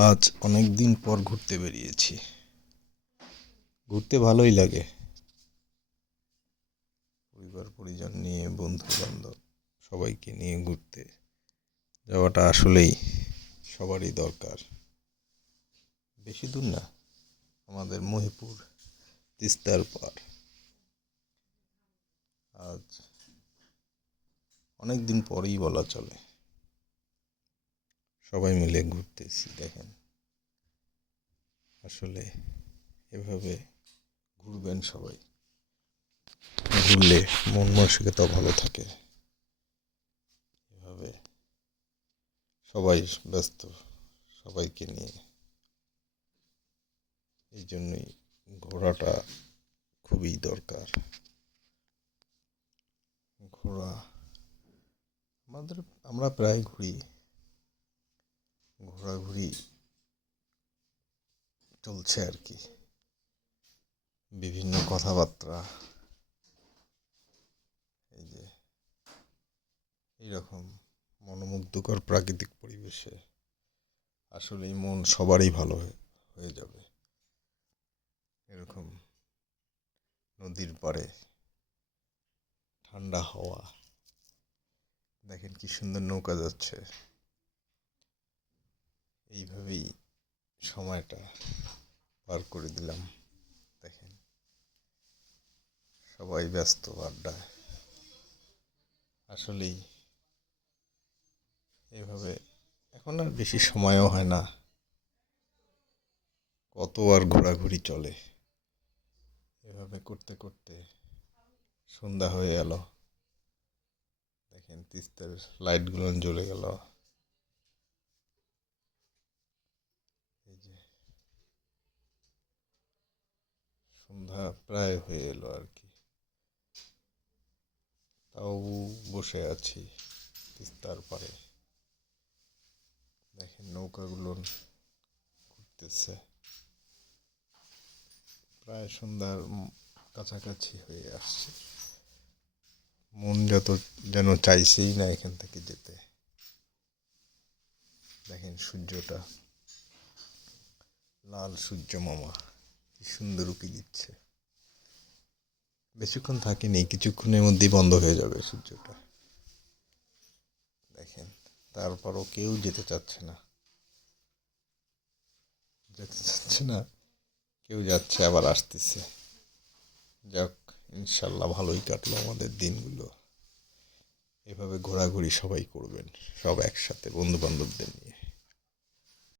আজ অনেক দিন পর ঘুরতে বেরিয়েছি। ঘুরতে ভালোই লাগে। পরিবার পরিজন নিয়ে, বন্ধু বান্ধব সবাইকে নিয়ে ঘুরতে যাওয়াটা আসলেই সবারই দরকার। বেশি দূর না, আমাদের মহিপুর তিস্তার পার। আজ অনেক দিন পরেই বলা চলে সবাই মিলে ঘুরতেছি। দেখেন, আসলে এভাবে ঘুরবেন সবাই। ঘুরলে মন মানসিকতা ভালো থাকে। এভাবে সবাই ব্যস্ত, সবাইকে নিয়ে। এই জন্যই ঘোরাটা খুবই দরকার। ঘোরা আমরা প্রায় ঘুরি। ঘোরাঘুরি চলছে আর কি। বিভিন্ন কথাবার্তা, এই যে এইরকম মনোমুগ্ধকর প্রাকৃতিক পরিবেশে আসলেই মন সবারই ভালো হয়ে যাবে। এরকম নদীর পাড়ে ঠান্ডা হাওয়া, দেখেন কি সুন্দর নৌকা যাচ্ছে। এইভাবেই সময়টা পার করে দিলাম। দেখেন, সবাই ব্যস্ত আড্ডায়। আসলেই এভাবে এখন আর বেশি সময়ও হয় না, কত আর ঘোরাঘুরি চলে। এভাবে করতে করতে সন্ধ্যা হয়ে গেল। দেখেন, তিস্তার লাইটগুলো জ্বলে গেল। এই যে সন্ধ্যা প্রায় হয়ে এলো আর কি। তাও বসে আছি তিস্তার পাড়ে। দেখেন, নৌকাগুলো ঘুরতেছে। প্রায় সন্ধ্যার কাছাকাছি হয়ে আসছে। মন যেন চাইছেই না এখান থেকে যেতে। দেখেন, সূর্যটা, লাল সূর্য মামা কি সুন্দর উঁকি দিচ্ছে। বেশিক্ষণ থাকেনি, কিছুক্ষণের মধ্যেই বন্ধ হয়ে যাবে সূর্যটা। দেখেন, তারপরও কেউ যেতে চাচ্ছে না। কেউ যাচ্ছে আবার আসতেছে। যাক, ইনশাল্লাহ ভালোই কাটলো আমাদের দিনগুলো। এভাবে ঘোরাঘুরি সবাই করবেন, সব একসাথে বন্ধু বান্ধবদের নিয়ে।